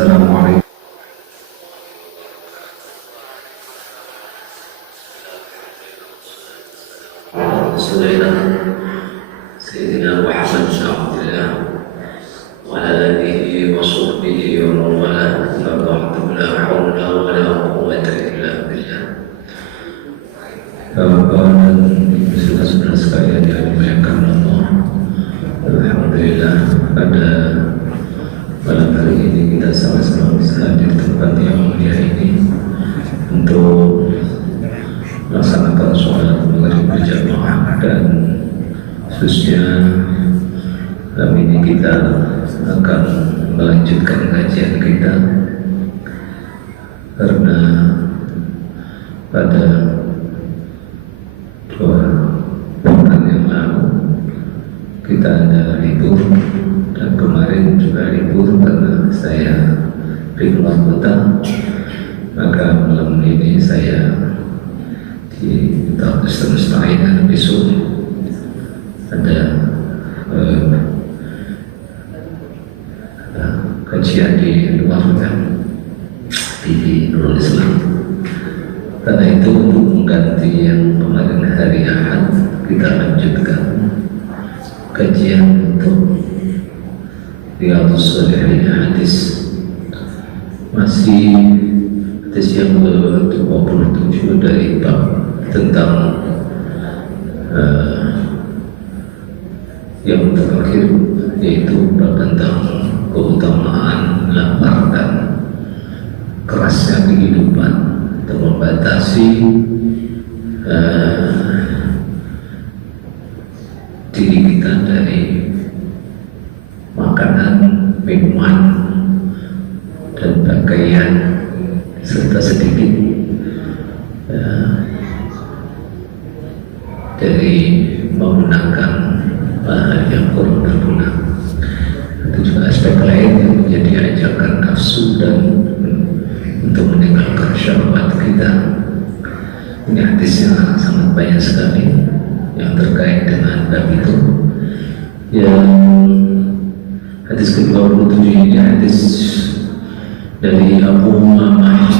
Assalamualaikum. Sayyidina Muhammad Syahidillah wa ala alihi wa sahbihi wa man wala, la hawla wa la quwwata illa billah. Bapak dan ibu saudara sekalian yang dimuliakan Allah, alhamdulillah pada malam hari ini kita sama-sama bisa hadir di tempat yang mulia ini untuk melaksanakan sholat maghrib berjamaah, dan khususnya malam ini kita akan melanjutkan kajian kita karena pada 2 pekan yang lalu kita ada libur, dan kemarin juga libur karena saya di luar kota. Maka malam ini saya di Ustaz Musta'in, dan besok ada kajian di luar kota di Nurul Islam. Karena itu untuk mengganti yang kemarin hari Ahad, kita lanjutkan kajian untuk Riyadhus Shalihin, hadis masih hadis yang ke-27 dari bab tentang yang terakhir, yaitu bab tentang keutamaan lapar dan kerasnya kehidupan untuk membatasi diri kita dari makanan, minuman, dan pakaian, serta sedikit dari menggunakan bahan yang kurang berguna. Itu juga aspek lain yang menjadi ajakan nafsu dan untuk meninggalkan syahwat kita. Ini hadisnya sangat banyak sekali yang terkait dengan bab itu. Yang hadis ke-27 ini hadis dari Abu Umamah.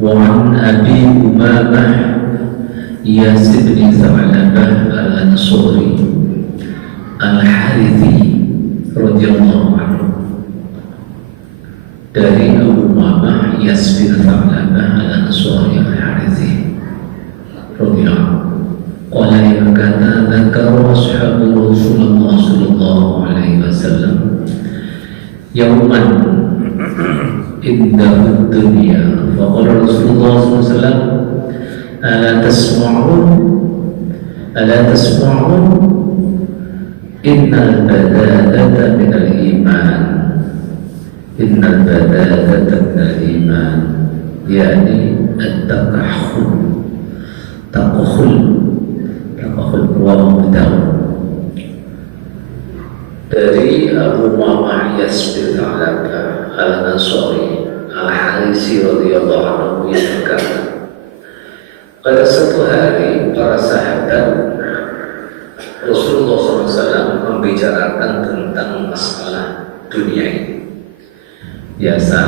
Wa an Abi Umamah Iyas bin Tha'labah al-Ansari al-Harithi radhiyallahu anhu. Dari Abu Umamah Iyas bin Tha'labah al-Ansari al-Harithi radhiyallahu anhu. Qala yang kata dzakara ashabu Rasulullah sallallahu alaihi wasallam yauman indahu dunya, faqala Rasulullah sallallahu alaihi wasallam ala tasma'un innal badadata minal iman, innal badadata minal iman, yani at-taqahhul Rawahu Dawud. Dari Abu Umamah Iyas bin Tha'labah al-Ansari al-Harisi radhiyallahu anhu yang berkata, pada satu hari para sahabat Rasulullah SAW membicarakan tentang masalah dunia ini. Biasa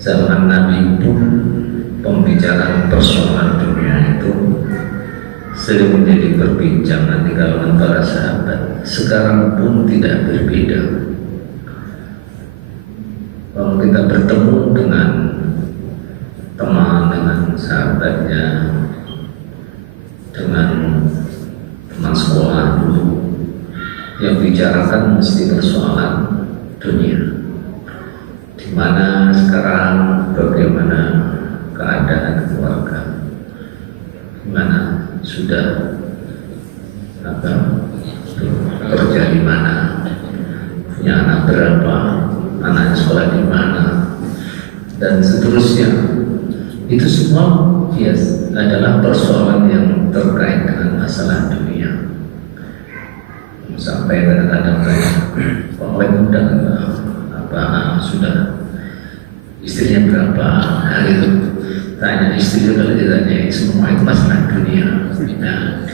zaman Nabi pun pembicaraan persoalan dunia itu sering menjadi perbincangan di kalangan para sahabat. Sekarang pun tidak berbeda. Kalau kita bertemu dengan teman, dengan sahabatnya, dengan teman sekolah dulu, yang bicarakan mesti persoalan dunia. Di mana sekarang, bagaimana keadaan keluarga, gimana sudah kerja di mana, punya anak berapa, anaknya sekolah di mana, dan seterusnya. Itu semua adalah persoalan yang terkait dengan masalah dunia. Sampai kadang-kadang orang muda sudah istrinya berapa, hari itu tanya istri, kalau ditanya semua itu masalah dunia. Nah,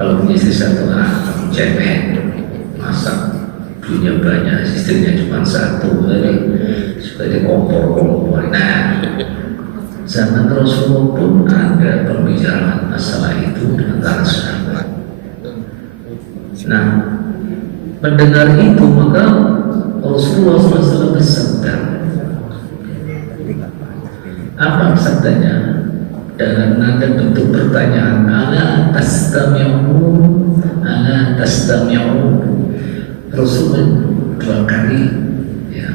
kalau punya istri satu anak, cemen, masak, punya banyak, istrinya cuma satu, supaya kompor-kompor. Nah, zaman Rasulullah pun ada pembicaraan masalah itu dengan para sahabat. Nah, mendengar itu maka Rasulullah SAW bersabda. Apa sabdanya? Dengan nada bentuk pertanyaan, ala tastami'un, ala tastami'un. Rasul dua kali ya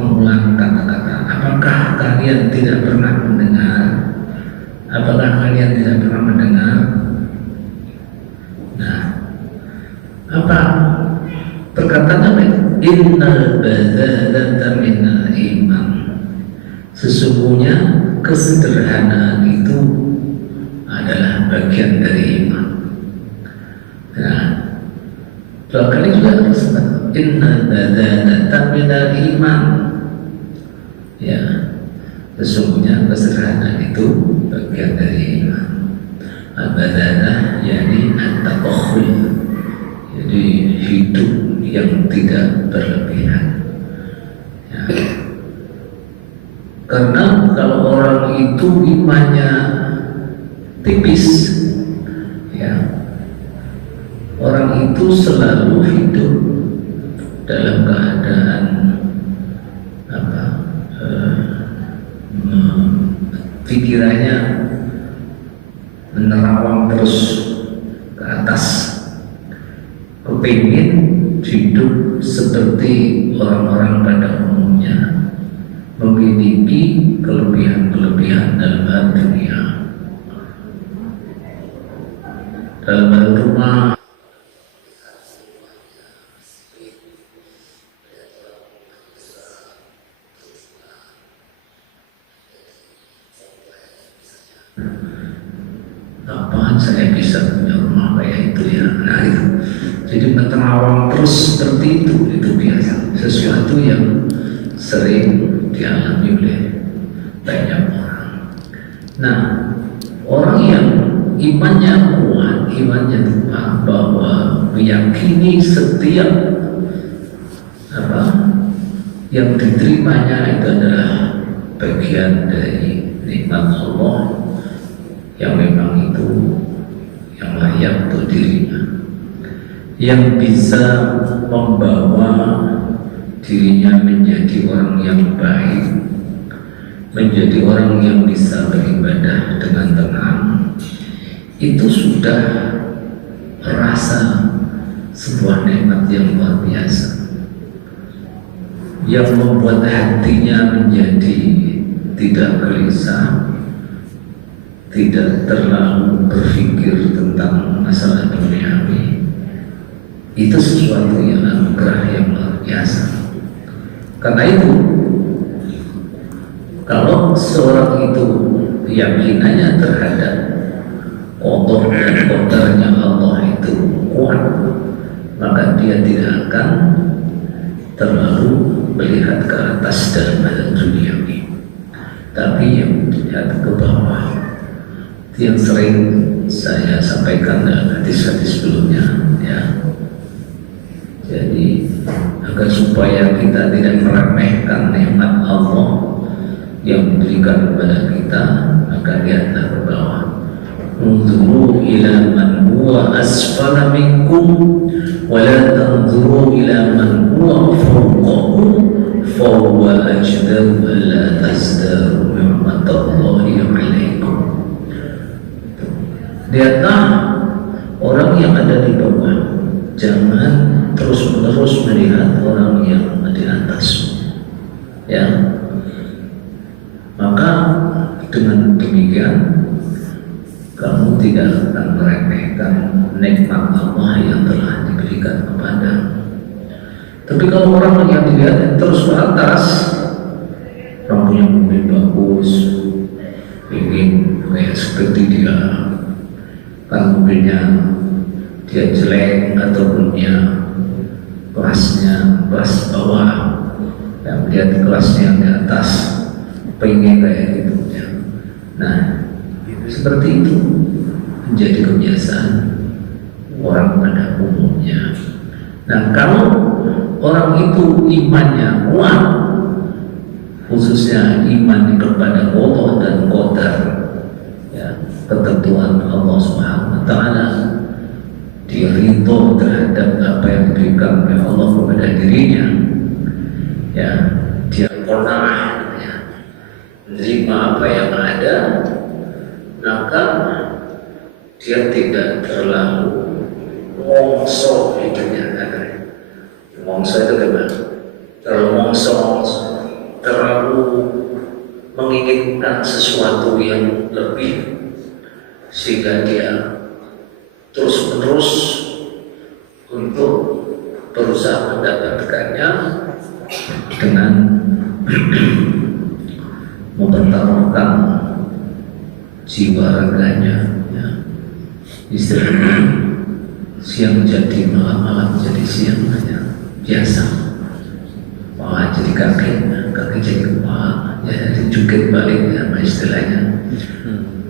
mengulang kata-kata, apakah kalian tidak pernah mendengar? Apakah kalian tidak pernah mendengar? Nah, apa perkataan apa? Innal badalata minal iman. Sesungguhnya kesederhanaan itu adalah bagian dari iman. Nah, dua kali juga disebut innal badalata minal iman. Ya, sesungguhnya kesederhanaan itu bagian dari iman. Al-badalah yakni at-tabakhul, jadi hidup yang tidak berlebihan ya. Karena kalau orang itu imannya tipis ya, orang itu selalu hidup dalam keadaan pikirannya menerawang terus ke atas, kepingin hidup seperti orang-orang pada umumnya, memiliki kelebihan-kelebihan dalam hal dunia, dalam hal rumah, apaan saya bisa punya rumah kayak itu ya. Nah itu, jadi menerawang terus seperti itu biasa, sesuatu yang sering dialami oleh banyak orang. Nah, orang yang imannya kuat, imannya tepat, bahwa meyakini setiap yang diterimanya itu adalah bagian dari nikmat Allah yang memang itu yang layak untuk dirinya, yang bisa membawa dirinya menjadi orang yang baik, menjadi orang yang bisa beribadah dengan tenang. Itu sudah merasa sebuah nikmat yang luar biasa, yang membuat hatinya menjadi tidak gelisah, tidak terlalu berpikir tentang masalah duniawi. Itu sesuatu yang anugerah yang luar biasa. Karena itu, kalau seorang itu keyakinannya terhadap qada dan qadarnya Allah itu kuat, maka dia tidak akan terlalu melihat ke atas dalam hal duniawi, tapi yang melihat ke bawah. Yang sering saya sampaikan dalam hadis-hadis sebelumnya ya. Jadi agar supaya kita tidak meremehkan nikmat Allah yang diberikan kepada kita, maka lihatlah ke bawah. Unzuru ila man huwa asfala minkum wa la tanzuru ila man huwa fawqakum fa huwa ajdaru an la tazdaru ni'matallahi 'alaikum. Lihatlah orang yang ada di bawah, jangan terus-menerus melihat orang yang di atas ya. Maka dengan demikian kamu tidak akan meremehkan nikmat Allah yang telah diberikan kepada. Tapi kalau orang yang dilihat terus ke atas, orang punya mobil bagus, ingin kayak seperti dia, kan mobilnya dia jelek ataupun dia kelasnya kelas bawah, yang melihat kelasnya di atas, pengen kayak gitu ya. Nah, seperti itu menjadi kebiasaan orang pada umumnya. Nah, kalau orang itu imannya kuat, khususnya iman kepada Allah dan qadar, ya, ketentuan Allah Subhanahu wa taala, dia ridho terhadap apa yang diberikan oleh Allah kepada dirinya, ya, dia qanaah, ya, menerima apa yang ada, maka dia tidak terlalu mongso hidupnya. Mongso itu gimana? Terlalu mongso, terlalu menginginkan sesuatu yang lebih, sehingga dia terus-menerus untuk berusaha mendapatkannya dengan mempertaruhkan jiwa raganya, ya. Istilahnya siang jadi malam jadi siang, hanya biasa. Wah, jadi kaki jadi kepala, ya, jadi jungkir balik, ya, istilahnya.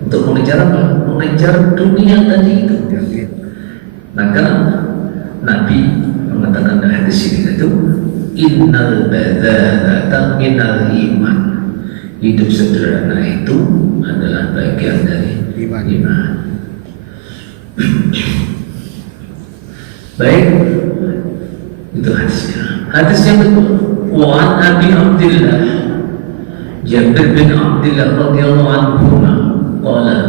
Untuk mengejar apa? Mengejar dunia tadi itu. Maka Nabi mengatakan dalam hadis ini itu, innal badzalata minal iman. Hidup sederhana itu adalah bagian dari iman. Baik, itu hadisnya. Hadis yang kedua, wa an Abi Abdillah Jabir bin Abdillah radhiyallahu anhu qala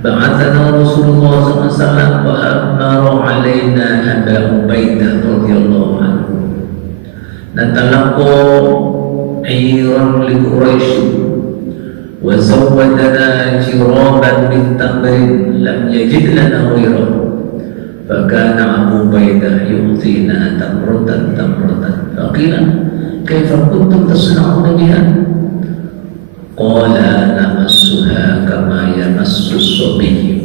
ba'athana Rasulullah sallallahu alaihi wasallam wa amara alaina Abu Ubaidah radhiyallahu anhu natalaqqa ayran li Quraisy wa zawwadana jiraban min tamrin lam yajid lana ghayrahu. فكان أبو بيدة يعطينا تمرة فقيل كيف كنتم تصنعون بها؟ قال نمسها كما يمس الصبي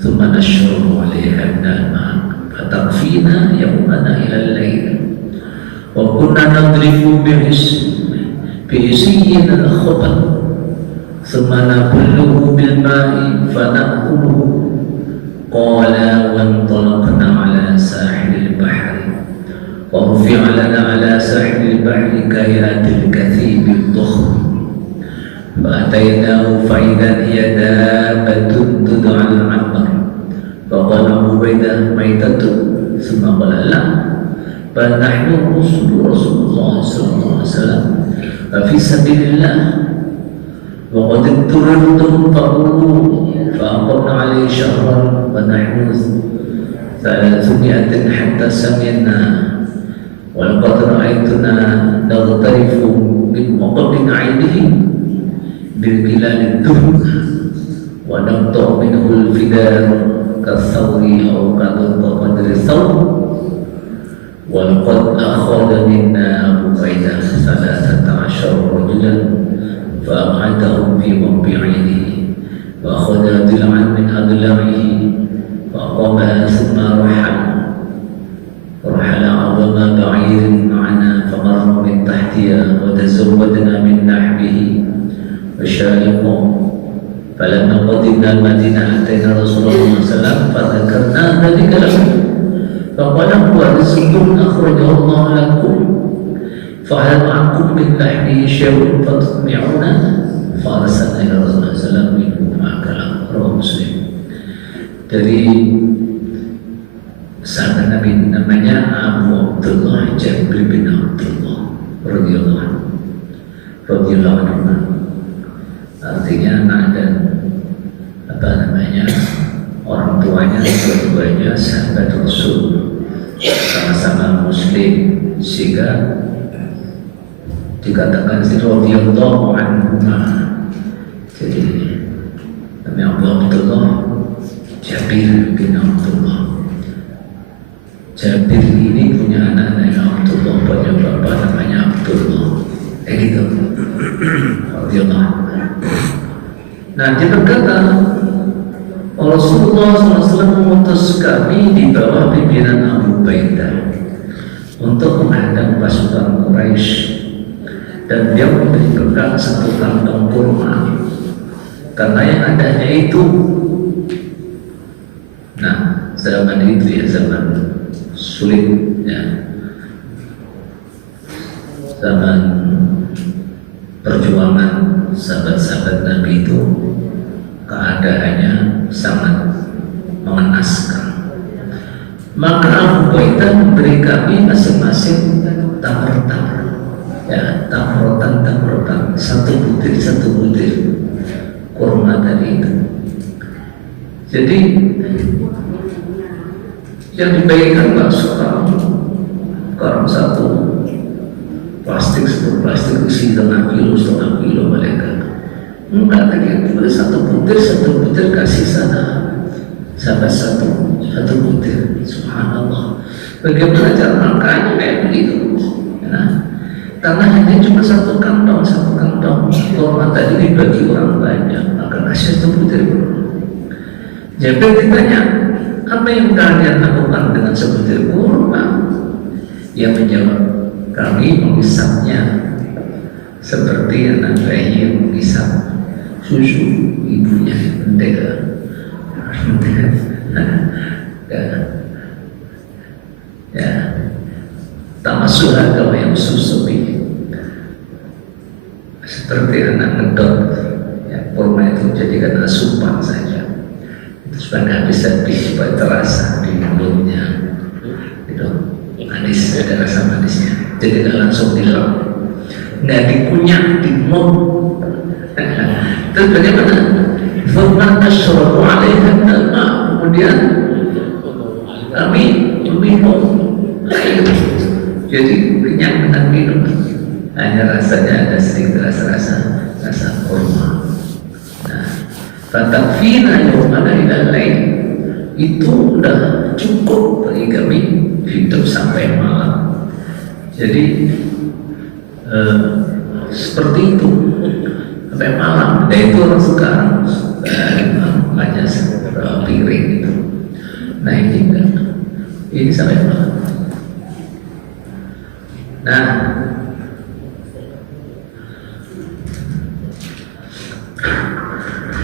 ثم نشرب عليها من الماء فتكفينا يومنا إلى الليل وكنا نضرب بعصينا الخبز ثم نبله بالماء فنأكله. قال وانطلقنا على ساحل البحر ورفع لنا على ساحل البحر كهيئة الكثيب الضخم فأتيناه فإذا هي دابة تدعى العنبر فقال أبو عبيدة ميتة ثم قال لا بل نحن رسول الله صلى الله عليه وسلم ففي سبيل الله وقد اضطررتم فقولوا فأقمنا عليه شهرا ونحن 300 حتى سمعنا ولقد رأيتنا نغترف من مقد عينه بالبلال الدهن ونقطع منه الفدار كالثور أو كقدر الثور ولقد أخذ منا أبو بيدة 13 رجلا فأقعدهم في موضعيه وأخذ ضلعا من أضلاعه فأقامها ثم رحل عظم بعير معنا فمر من تحتها وتزودنا من نحبه وشارقه فلما قدمنا المدينة أتينا رسول الله صلى الله عليه وسلم فذكرنا ذلك له فقال هو رزق أخرجه الله لكم فهل معكم من لحمه شيء فتطمعونه فأرسلنا إلى رسول الله صلى الله عليه وسلم منه ما أكله رواه Muslim. Dari sahabat Nabi namanya Abu Abdullah Jabir bin Abdullah radhiyallahu anhu. Artinya anak dan orang tuanya dua-duanya sahabat Rasul, sama-sama Muslim, sehingga dikatakan radhiyallahu anhu. Jadi Nabi Abu Abdullah Jabir bin Abdullah. Jabir ini punya anak namanya Abdullah, punya bapak namanya Abdullah. Gitu. Radhiyallahu. Nah, dia berkata Rasulullah SAW mengutus kami di bawah pimpinan Abu Ubaidah untuk menghadang pasukan Quraisy, dan dia memberi bekal 1 kantong kurma karena yang adanya itu, nah zaman itu ya zaman sulit ya, zaman perjuangan sahabat-sahabat Nabi itu keadaannya sangat mengenaskan. Maka Abu Ubaidah memberi kami masing-masing tamar-tamar, ya, tamrotan, satu butir kurma tadi itu. Jadi yang dibagikan nggak sekarang satu plastik isi setengah kilo mereka enggak, begitu, satu butir kasih sana sahabat satu butir. Subhanallah, bagaimana cara makannya kayak begitu, nah, karena hanya cuma satu kantong kurma tadi dibagi orang banyak, maka kasih satu butir. Jabir ditanya, apa yang kalian lakukan dengan sebutir kurma? Ia menjawab, kami mengisapnya seperti anak bayi yang mengisap susu ibunya. Ya, tamasuha kalau yang susui seperti anak ngedot, ya, kurma itu jadikan asupan saja, itu supaya habis-habis, supaya terasa di mulutnya, itu manis, ada rasa manisnya, jadi tidak langsung dilap, nggak dikunyah, di mulut. Terus bagaimana? Firman asyrafu alaiha al-ma, kemudian kami minum air, jadi kenyang dengan minum, hanya rasanya ada sedikit rasa kurma. Nah, fatakfina yawmana ila lain, itu udah cukup bagi kami hidup sampai malam. Jadi seperti itu sampai malam. Dan itu orang sekarang banyak piring itu. Nah ini sampai malam. Nah,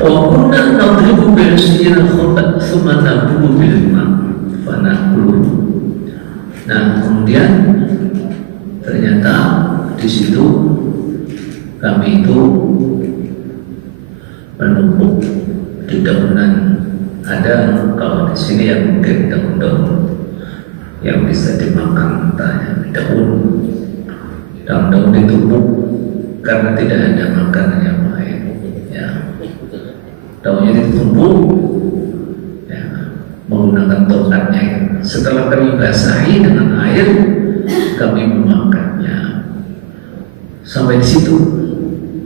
وَكُنَّا نَضْرِبُ بِالْعِصْيِّ الْخُبَّةِ ثُمَّ نَبْلُ بِالْمَاءِ فَنَأْكُلُهُ. Nah, kemudian ternyata di situ kami itu menumpuk di daunan. Ada kalau di sini yang mungkin daun-daun yang bisa dimakan, entah daun ditumpuk karena tidak ada makanan yang lain, ya. Daunnya ditumpuk, ya, menggunakan tongkatnya. Setelah kami basahi dengan air, kami memakannya. Sampai di situ,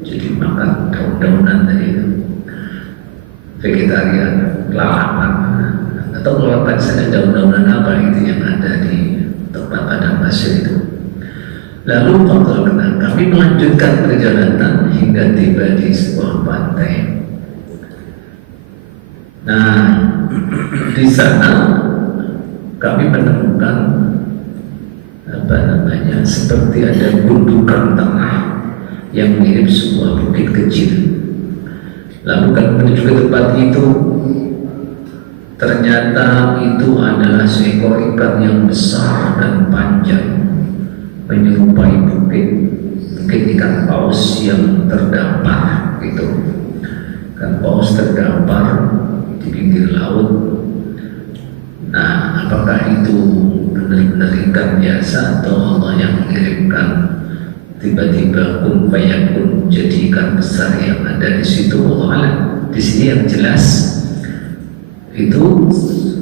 jadi makan daun-daunan tadi itu. Vegetarian, lalapan, atau lalapan saja, daun-daunan apa itu yang ada di tempat padang pasir itu. Lalu kami melanjutkan perjalanan hingga tiba di sebuah pantai. Nah, di sana kami menemukan seperti ada gundukan tanah yang mirip sebuah bukit kecil. Lalu kami menuju ke tempat itu. Ternyata itu adalah seekor ikan yang besar dan panjang, menyerupai bukit ikan paus yang terdampar gitu. Ikan paus terdampar di pinggir laut. Nah, apakah itu benar-benar ikan biasa atau Allah yang mengirimkan tiba-tiba kun fayakun jadi ikan besar yang ada di situ? Allah, di sini yang jelas itu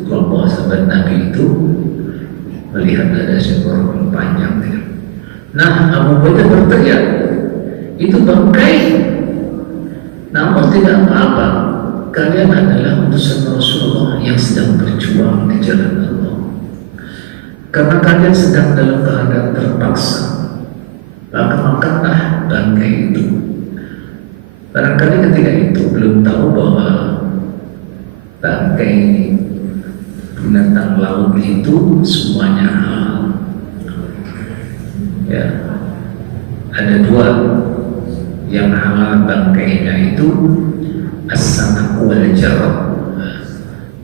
kelompok sahabat Nabi itu melihat ada seekor panjang. Nah, Abu Ubaidah berteriak, itu bangkai. Namun tidak apa-apa, kalian adalah utusan Rasulullah yang sedang berjuang di jalan Allah. Karena kalian sedang dalam keadaan terpaksa, maka makanlah bangkai itu. Barangkali ketika itu belum tahu bahwa bangkai binatang laut itu semuanya halal. Ya, ada dua yang halal bangkainya itu as-samak wal jarad.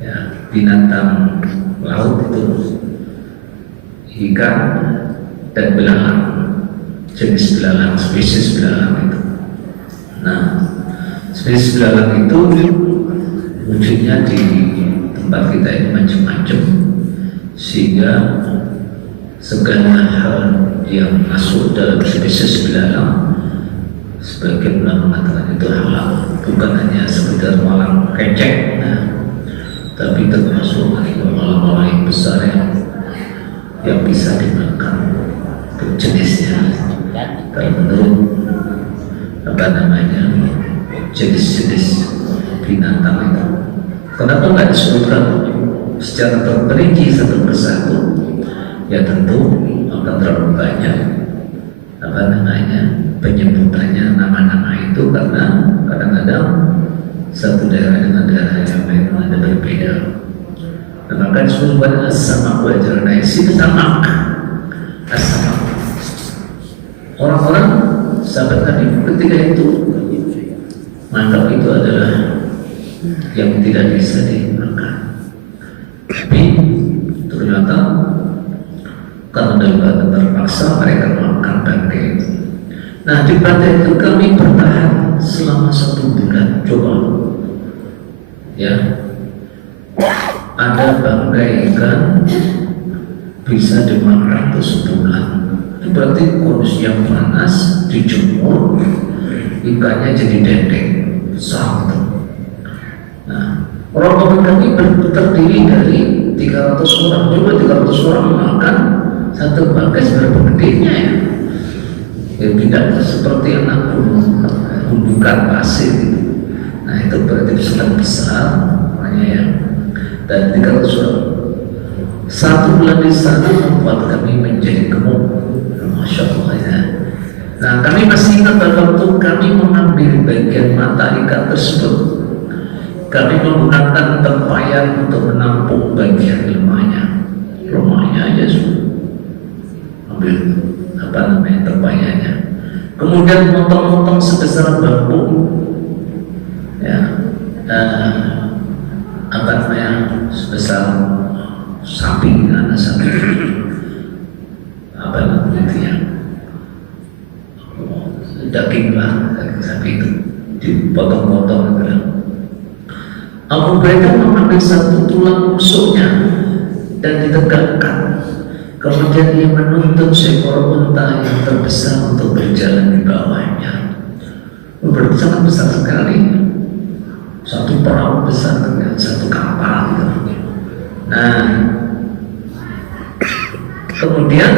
Ya, binatang laut itu ikan dan belalang. jenis belalang, spesies belalang itu. Nah, spesies belalang itu wujudnya di tempat kita ini macam-macam, sehingga segala hal yang masuk dalam spesies belalang sebagian ulama mengatakan itu halal, bukan hanya sekedar malang kecek, tapi termasuk malang-malang yang besar yang bisa dimakan jenisnya. Kalau menurut jenis-jenis binatang itu, kenapa nggak disebutkan secara terperinci satu persatu? Ya tentu akan terlalu banyak penyebutannya nama-nama itu, karena kadang-kadang satu daerah dengan daerah yang lain ada berbeda. Nah, maka disebutkan as-samak wal jarnais itu sama. As-samak. Orang-orang sahabat Nabi ketika itu menganggap itu adalah yang tidak bisa dimakan, tapi ternyata karena dalam terpaksa mereka makan bangkai itu. Nah, di pantai itu kami bertahan selama 1 bulan. Coba ya, ada bangkai ikan bisa dimakan itu sebulan. Itu berarti kondisi yang panas, dijemur, ikannya jadi dendeng besar. Nah, orang kami terdiri dari 300 orang. Coba 300 orang makan satu bangkai seberapa gedenya ya? Ya tidak seperti anak gundukan pasir gitu. Nah, itu berarti sangat besar namanya ya. Dan 300 orang. 1 bulan di sana membuat kami menjadi gemuk. Masya Allah ya. Nah, kami masih ingat pada waktu kami mengambil bagian mata ikan tersebut, kami menggunakan tempayan untuk menampung bagian lemahnya aja sudah. Ambil tempayannya, kemudian motong-motong sebesar bambu ya, sebesar sapi, anak sapi daging sapi itu dipotong-potong. Abu Bakar mengambil satu tulang rusuknya dan ditegakkan. Kemudian dia menuntut seekor unta yang terbesar untuk berjalan di bawahnya. Berarti sangat besar sekali. Satu perahu besar dengan satu kapal gitu. Nah, kemudian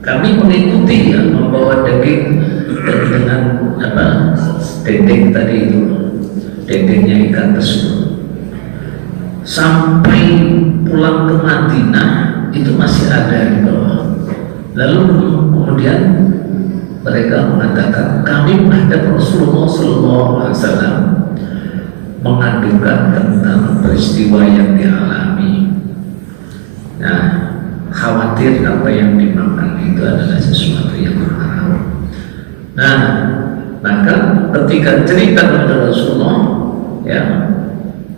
kami mengikuti ya, membawa daging dengan dendeng tadi itu, dendengnya ikan tersebut. Sampai pulang ke Madinah itu masih ada di bawah. Lalu kemudian mereka mengatakan kami menghadap Rasulullah SAW mengadukan tentang peristiwa yang dialami. Nah, khawatir apa yang dimakan itu adalah sesuatu yang haram. Nah, maka ketika cerita kepada Rasulullah, ya,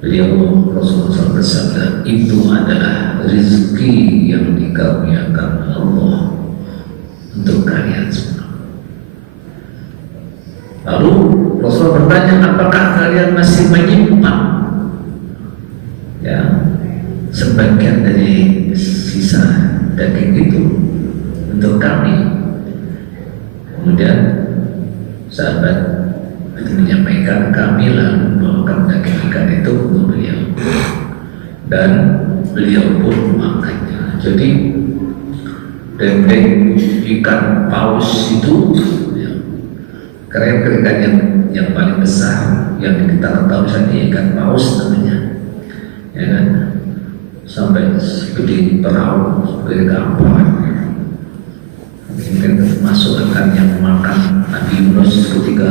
Rasulullah SAW bersabda, itu adalah rezeki yang dikaruniakan Allah untuk kalian semua. Lalu Rasulullah bertanya, apakah kalian masih menyimpan ya sebagian dari sisa daging itu untuk kami? Kemudian sahabat itu menyampaikan, kami lalu membawakan daging ikan itu untuk beliau dan beliau pun memakannya. Jadi dendeng ikan paus itu ikan yang paling besar yang kita ketahui saat ini ikan paus namanya, ya kan, sampai segede perahu, segede kapal. Mungkin termasuk akan yang memakan Nabi Yunus ketika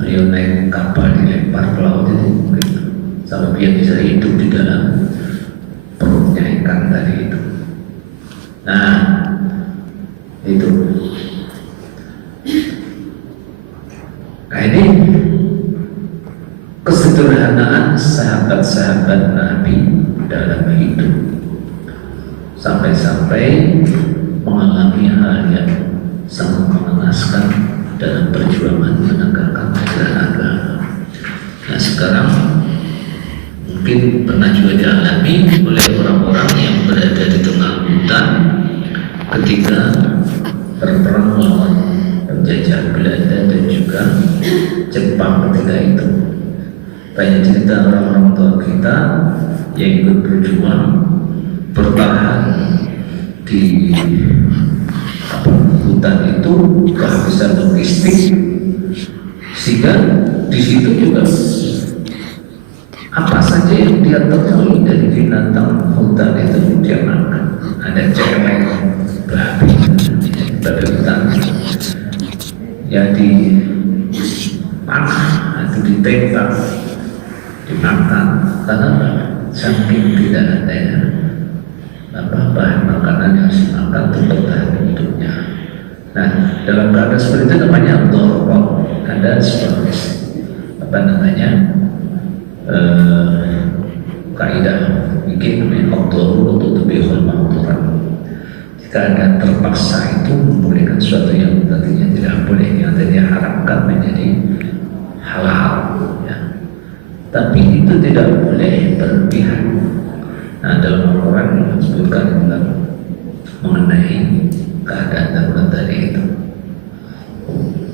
beliau naik kapal dilempar ke laut itu, mungkin sampai dia bisa hidup di dalam perutnya ikan tadi itu. Nah, itu. Nah, ini kesederhanaan sahabat-sahabat Nabi dalam hidup, sampai-sampai mengalami hal yang sangat mengenaskan dalam perjuangan menegakkan ajaran agama. Nah sekarang mungkin pernah juga dialami oleh orang-orang yang berada di tengah hutan ketika berperang melawan penjajah Belanda dan juga Jepang ketika itu. Banyak cerita orang-orang tua kita yang ikut berjuang bertahan di hutan itu kehabisan logistik, sehingga di situ juga apa saja yang dia temui dari binatang hutan itu dia makan. Ada celeng, babi hutan yang dipanah atau ditembak, dimakan karena saking tidak ada ya bahan makanan yang harus dimakan untuk bertahan hidupnya. Nah, dalam keadaan seperti itu namanya dorong, ada seperti kaidah bikin mengkotor untuk lebih hormatan. Jika ada terpaksa itu membolehkan sesuatu yang tadinya tidak boleh, yang tadinya haramkan menjadi halal, ya. Tapi itu tidak boleh berlebihan. Nah, dalam Al-Quran disebutkan tentang mengenai keadaan darurat tadi itu,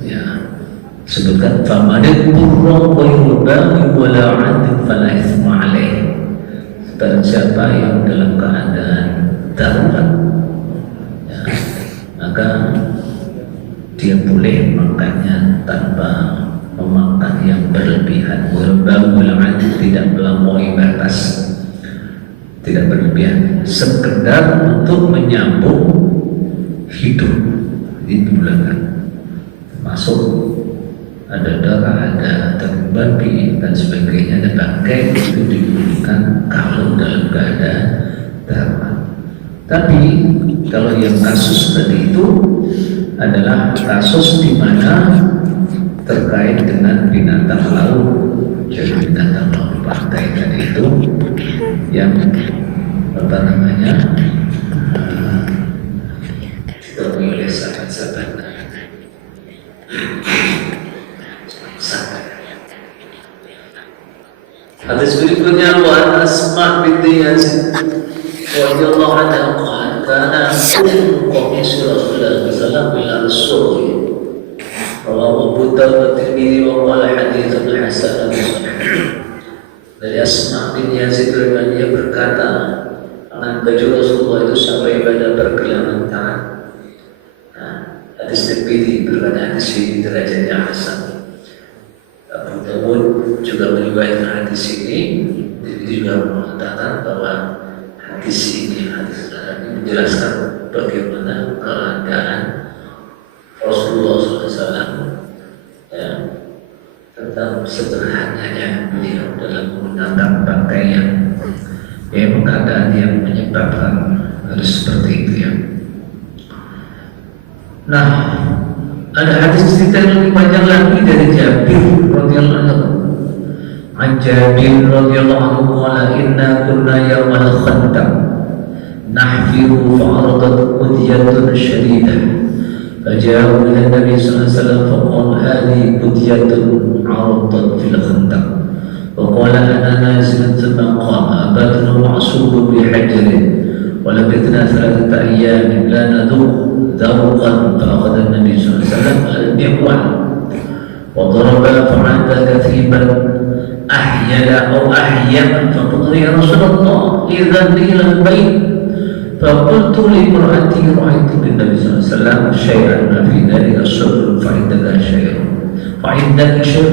ya, sebutkan famanid burra ghairu baghin wala 'adin fala itsma 'alaih. Dan siapa yang dalam keadaan darurat, ya, maka dia boleh makannya tanpa memakan yang berlebihan. Tidak melampaui batas, tidak berlebihan, sekedar untuk menyambung hidup. Ini bulangan masuk ada darah, ada daging babi dan sebagainya, ada bangkai, itu digunakan kalau dalam keadaan darurat. Tapi kalau yang kasus tadi itu adalah kasus di mana terkait dengan binatang laut, jadi binatang laut pantai tadi itu yang ditemui oleh sahabat-sahabat. Hadis berikutnya wa Asma binti Yazid radhiyallahu anha qalat kana qamis Rasulullah sallallahu alaihi wasallam ila as-suq rawahu Abu Dawud Tirmidzi wa qala haditsun hasan. Dari Asma bin Yazid radhiyallahu anha berkata, tangan baju Rasulullah itu sampai pada pergelangan tangan. Nah, hadis Tirmidzi berkata hadis ini derajatnya hasan. Abu Dawud juga meriwayatkan hadis ini, jadi juga mengatakan bahwa hadis ini menjelaskan bagaimana keadaan Rasulullah SAW, ya, tentang sederhananya beliau dalam menggunakan pakaian, memang keadaan yang menyebabkan harus seperti itu, ya. Nah, ada hadis cerita yang lebih panjang lagi dari Jabir radhiyallahu anhu. An Jabir radhiyallahu anhu qala inna kunna yawmal khandaq nahfiru fa'aradat qudyatun shadidah faja'u ila Nabi sallallahu alaihi wasallam faqala hadhihi qudyatun 'aradat fil khandaq wa qala ana nazilun thumma qala abatna ma'subun bi hajarin wa labithna thalathata ayyamin la nadhuq ذوقا فأخذ النبي صلى الله عليه وسلم المعول وضرب فعاد كثيبا أحيل أو أحيا فقلت يا رسول الله إذا إلى البيت فقلت لامرأتي رأيت بالنبي صلى الله عليه وسلم شيئا ما في ذلك الصبر فعندك شيء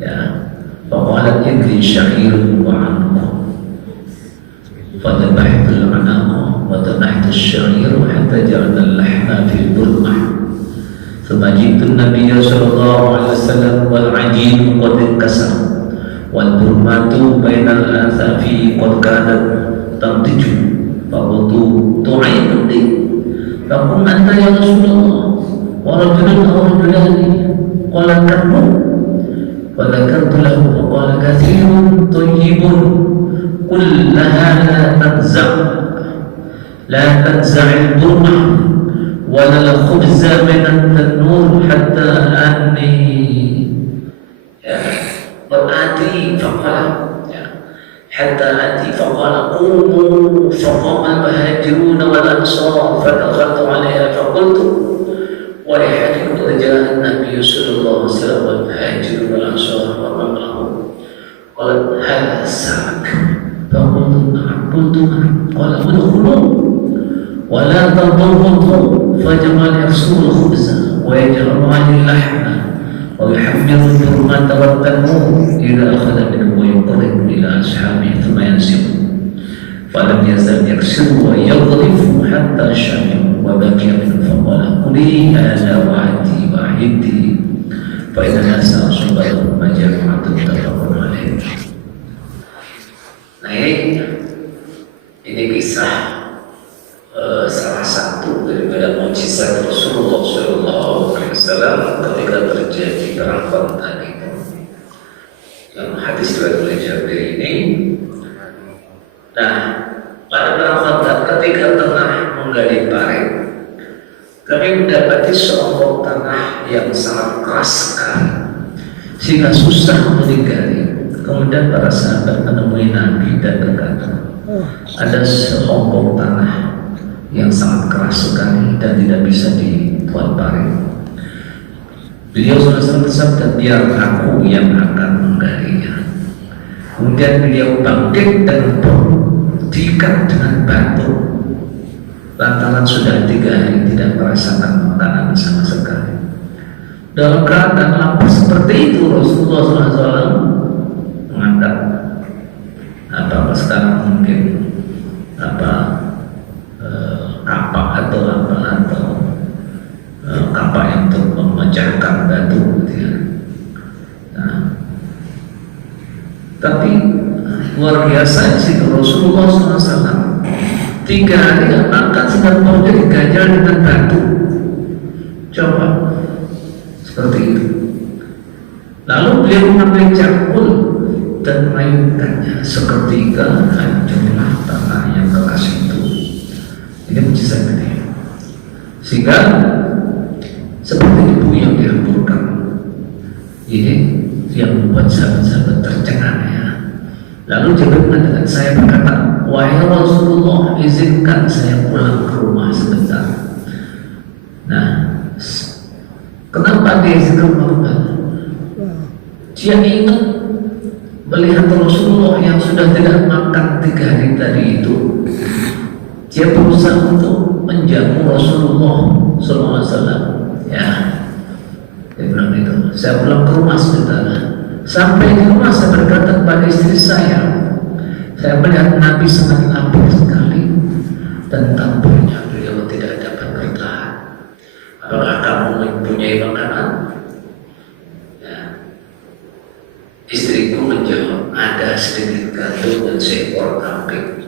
يا فقالت إني شعير وعنق فذبحت العناق وذبحت الشعير حتى جعلنا اللحم في البرمة ثم جئت النبي صلى الله عليه وسلم والعجين قد انكسر والبرمة بين الآثاف قد كانت تنتج فقلت تعينني فقل أنت يا رسول الله ورجل أو رجلان قال كم فذكرت له فقال كثير طيب كلها لا تنزع la tanza'il burmah wala al-khubza min at-tanur hatta anni berarti faqala hatta anti faqala qumu faqama al-muhajirun wal ansar fadakhaltu 'alayha faqultu wa lihajin raja'a an-nabiy sallallahu alaihi wasallam wal muhajirun wal ansar wa man ma'ahum qala hadha sak faqultu na'am qultu qala udkhulu wa la tadawwatu faj'al yafsul khubza wa yaj'al 'alaihi lahma wa yuhammiru al-burmata wa at-tanur idza akhadha minhu wa yuqarribu ila ashabihi thumma yansibu falam yazal yaksiru wa yadhrifu hatta shami'u wa baqiya minhu faqala quli hadha wa'di wa ahdi fa idza nasa ashabahu majmu'atun tafaqun alaih. Nah ini kisah salah satu daripada mukjizat Rasulullah SAW ketika terjadi perang Khandaq itu. Yang hadis riwayat oleh Jabir ini. Nah, pada perang Khandaq ketika tengah menggali parit, kami mendapati seonggok tanah yang sangat keras sekali sehingga susah untuk digali. Kemudian para sahabat menemui Nabi dan berkata, ada seonggok tanah yang sangat keras sekali dan tidak bisa dibuat parit. Beliau SAW bersabda, biar aku yang akan menggalinya. Kemudian beliau bangkit dan diikat dengan batu. Lantaran sudah 3 hari tidak merasakan makanan sama sekali. Dalam keadaan lapar seperti itu, Rasulullah SAW mengangkat apa sekarang mungkin kapak atau kapak yang untuk memecahkan batu gitu ya. Nah, tapi luar biasa sih Rasulullah SAW 3 hari gak makan sedang mau diganjal dengan batu. Coba seperti itu. Lalu beliau mengambil cangkul dan mengayunkannya seketika hancurlah tanah yang keras itu. Ini mujizat ini. Sehingga seperti ibu yang dihamburkan, ini yang membuat sahabat-sahabat tercengang ya. Lalu Jibril mengatakan, saya berkata, wahai Rasulullah, izinkan saya pulang ke rumah sebentar. Nah, kenapa dia izinkan pulang? Dia ingat melihat Rasulullah yang sudah tidak makan 3 hari tadi itu. Dia berusaha untuk menjamu Rasulullah SAW. Ya, dia bilang itu. Saya pulang ke rumah sebentar. Sampai di rumah saya berkata kepada istri saya melihat Nabi sangat lapar sekali dan tampaknya beliau tidak dapat bertahan. Apakah kamu mempunyai makanan? Ya. Istriku menjawab, ada sedikit gandum dan seekor kambing.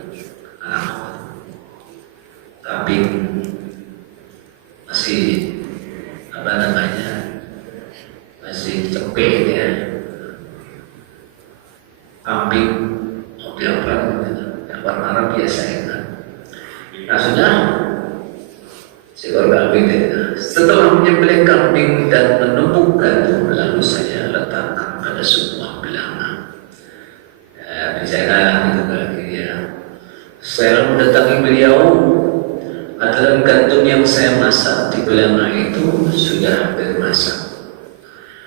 Kambing masih masih cepet ya. Kambing yang warna biasa ya. Nah sudah seekor kambing ya. Setelah menyembelih kambing dan menumbuk gandum, lalu saya letakkan pada sebuah bilangan. Ya, saya itu lagi ya. Saya mendatangi beliau. Adalah gandum yang saya masak di bilangan itu sudah hampir masak.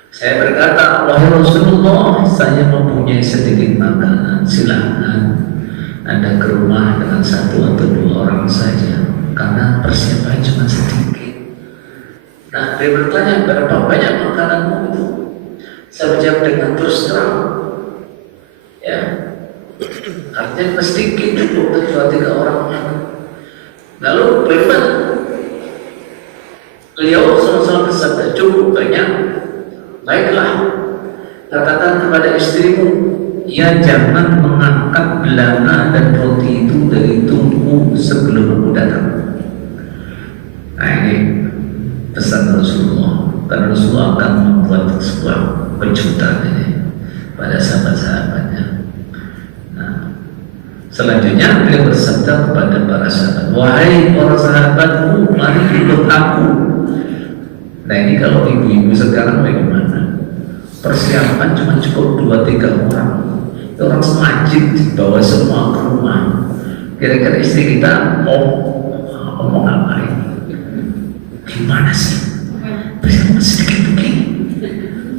Saya berkata, wahai Rasulullah, saya mempunyai sedikit makanan, silakan Anda ke rumah dengan 1 atau 2 orang saja, karena persiapan cuma sedikit. Nah, dia bertanya, berapa banyak makananmu itu? Saya menjawab dengan terus terang, ya, artinya sedikit cukup untuk 2-3 orang. Lalu bagaimana? Beliau sama-sama bersabda, cukup banyak. Baiklah, katakan kepada istrimu, ya jangan mengangkat belana dan roti itu dari tungku sebelum aku datang. Nah ini pesan Rasulullah, karena Rasulullah akan membuat sebuah kejutan ini pada sahabat-sahabatnya. Nah, selanjutnya beliau bersabda kepada para sahabat, wahai para sahabatku, mari ikut aku. Nah ini kalau ibu-ibu sekarang bagaimana? Persiapan cuma cukup 2-3 orang. Orang semajid dibawa semua ke rumah. Kira-kira istri kita mau ngapain? Gimana sih? Persiapan sedikit begini.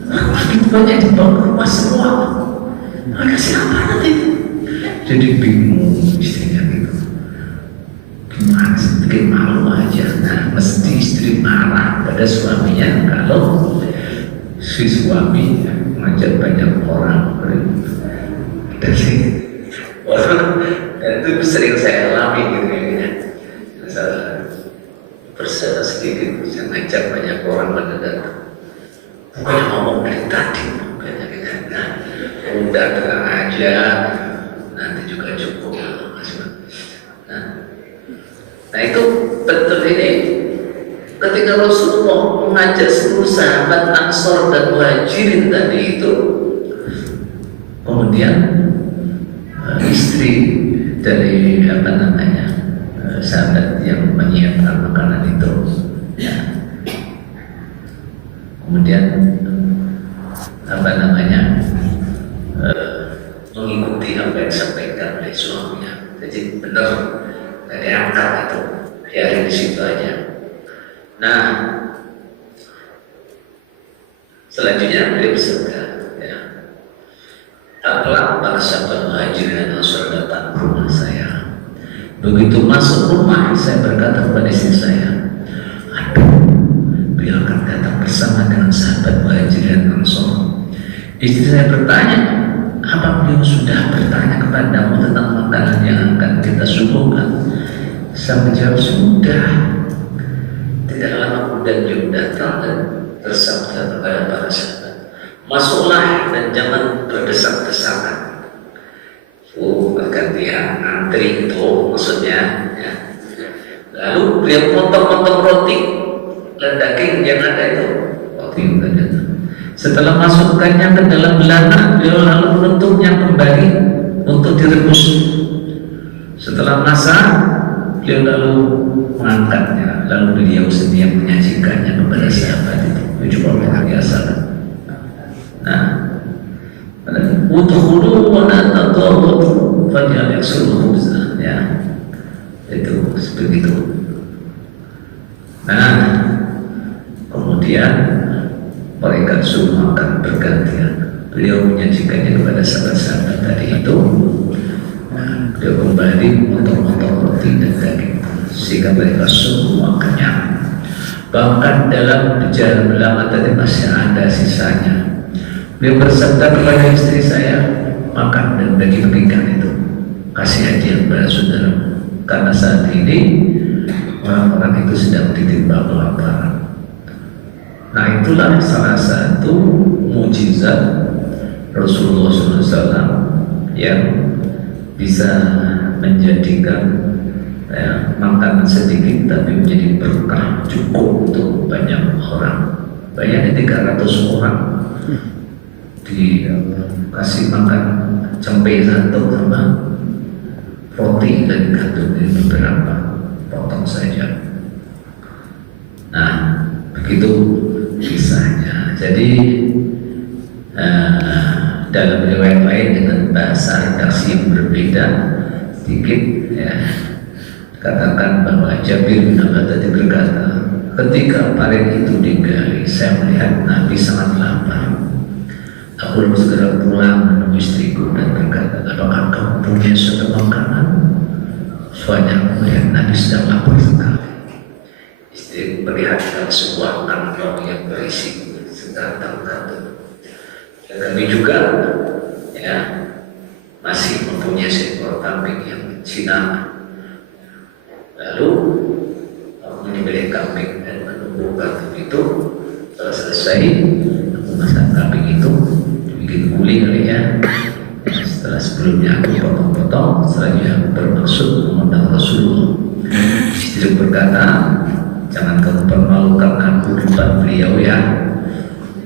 Begitu banyak dibawa ke rumah semua. Ada siapa nanti? Jadi bingung istrinya gitu. Gimana sih? Bikin malu aja. Nah, mesti istri marah pada suaminya kalau si suami ngajak banyak orang. Dari itu sering saya alami gitu ya. Misalnya bersama sedikit bisa ngajak banyak orang pada datang. Bukannya ngomong dari tadi, bukannya kita udah tenang aja, nanti juga cukup. Nah itu betul ini ketika Rasulullah mengajak seluruh sahabat Ansor dan Muhajirin tadi itu, kemudian istri dari sahabat yang menyiapkan makanan itu, ya, kemudian mengikuti apa yang disampaikan oleh suaminya. Jadi benar dari angkat itu biarin di situ aja. Nah selanjutnya beliau bersabda, ya, taklah para sahabat Muhajirin dan Ansor datang ke rumah saya. Begitu masuk rumah, saya berkata kepada istri saya, aduh, beliau akan datang bersama dengan sahabat Muhajirin dan Ansor. Istri saya bertanya, apa beliau sudah bertanya kepadamu tentang makanan yang akan kita suguhkan? Saya menjawab, sudah. Tidak lama kemudian dia datang dan bersabda kepada para sahabat, masuklah dan jangan berdesak-desakan. Pergantian antri itu maksudnya, ya. Lalu beliau potong-potong roti dan daging yang ada itu roti tadi. Setelah masukkannya ke dalam belana, beliau lalu menutupnya kembali untuk direbus. Setelah masak, beliau lalu mengangkatnya, lalu beliau sendiri menyajikannya kepada sahabat itu. Itu juga luar biasa. Nah, udkhulu wa la tatawwatu faj'al yaksul khubza, ya. Itu seperti itu. Nah, kemudian mereka semua akan bergantian. Beliau menyajikannya kepada sahabat-sahabat tadi itu. Nah, beliau kembali memotong-motong roti dan daging sehingga mereka semua kenyang. Bahkan dalam perjalanan belakang tadi masih ada sisanya. Beliau bersabda kepada istri saya, makan dan bagi-bagikan itu, kasih hadiah kepada saudara, karena saat ini orang-orang itu sedang ditimpa kelaparan. Nah itulah salah satu mukjizat Rasulullah SAW yang bisa menjadikan makanan sedikit tapi menjadi berkah, cukup untuk banyak orang. Bayangin 300 orang dikasih makan cempe satu sama roti dan gandum ini beberapa potong saja. Nah begitu kisahnya. Jadi dalam riwayat lain dengan bahasa redaksi yang berbeda sedikit, ya, katakan bahwa Jabir bin Abdullah tadi berkata, ketika panen itu digali, saya melihat Nabi sangat lapar. Aku lalu segera pulang menemui istriku dan berkata, apakah kamu punya suatu makanan? Soalnya aku melihat Nabi sedang lapar sekali. Istri melihatkan sebuah kantong yang berisi sebatang gandum. Dan kami juga, ya, masih mempunyai seekor kambing yang Cina. Lalu aku menyembelih kambing dan menunggu kambing itu. Setelah selesai, aku masak kambing itu, bikin gulai kali ya. Setelah sebelumnya aku potong-potong, selanjutnya aku bermaksud mengundang Rasulullah. Istri berkata, jangan kamu permalukan aku di depan beliau ya,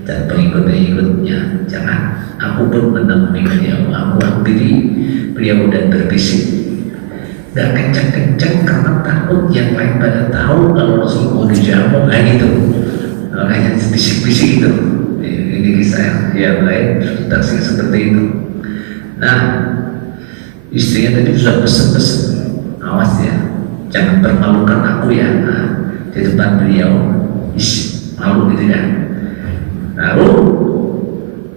dan pengikut-pengikutnya. Jangan. Aku pun menemui beliau. Aku hampiri beliau dan berbisik, nggak kenceng-kenceng karena takut yang lain pada tahu kalau Rasul mau dijamu kayak gitu. Makanya bisik-bisik itu. Ini kisah yang lain taksi seperti itu. Nah, istrinya tadi sudah pesen-pesen, awas ya, jangan permalukan aku ya. Nah, di depan beliau, malu gitu ya. Lalu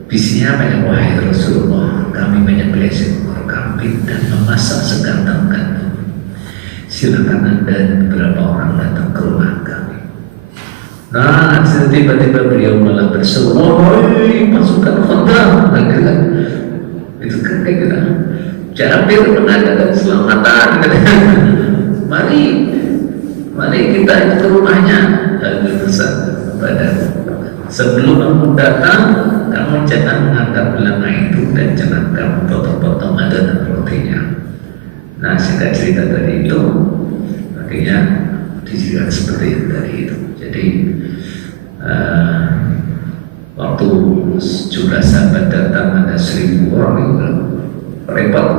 visinya apa ya? Wahai Rasulullah, kami banyak belajar kambing dan memasak segantang-gantang. Silakan Anda dan beberapa orang datang ke rumah kami. Nah, tiba-tiba beliau malah berseru, "Wahai pasukan Khandaq," itu kan kayak gitu. Jabir mengadakan selamatan, mari kita ke rumahnya. Lalu pesan pada sebelum kamu datang, kamu jangan mengangkat belanga itu dan jangan kamu potong-potong adonan rotinya. Nah, singkat cerita tadi itu, akhirnya dijadikan seperti itu tadi itu. Jadi waktu jumlah sahabat datang ada 1000 orang itu repot.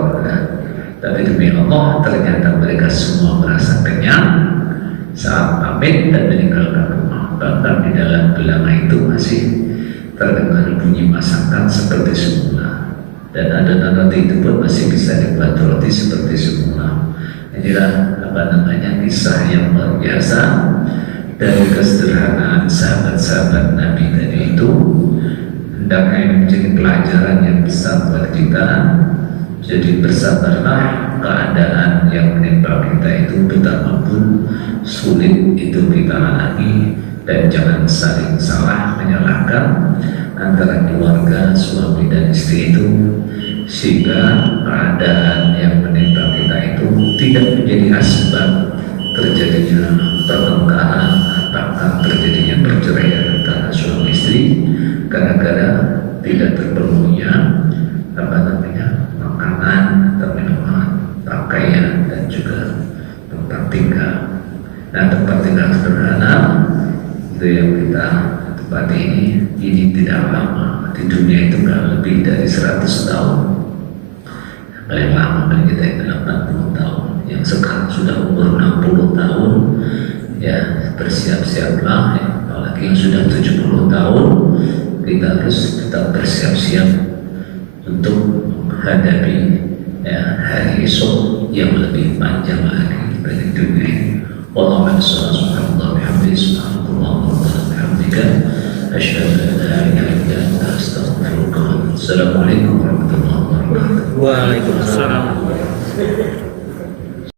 Tapi demi Allah ternyata mereka semua merasa kenyang saat pamit dan meninggalkan rumah. Bahkan di dalam belanga itu masih terdengar bunyi masakan seperti semula, dan adonan roti itu pun masih bisa dibuat roti seperti semula. Inilah kisah yang luar biasa dari kesederhanaan sahabat-sahabat Nabi tadi itu. Hendaknya menjadi pelajaran yang besar buat kita. Jadi bersabarlah, keadaan yang menimpa kita itu betapapun sulit itu kita alami, dan jangan saling salah menyalahkan antara keluarga suami dan istri itu, sehingga keadaan yang menimpa kita itu tidak menjadi asbab terjadinya pertengkaran, bahkan terjadinya perceraian antara suami istri gara-gara tidak terpenuhinya makanan atau minuman, pakaian, dan juga tempat tinggal. Nah, tempat tinggal sederhana itu yang kita tempati ini tidak lama. Di dunia itu nggak lebih dari 100 tahun. Paling lama bagi kita itu 80 tahun. Yang sekarang sudah umur 60 tahun, ya bersiap-siaplah ya. Apalagi yang sudah 70 tahun, kita harus tetap bersiap-siap untuk menghadapi hari esok yang lebih panjang lagi dari dunia ini. Wallahu a'lam bishawab. Assalamualaikum warahmatullahi wabarakatuh. Waalaikumsalam.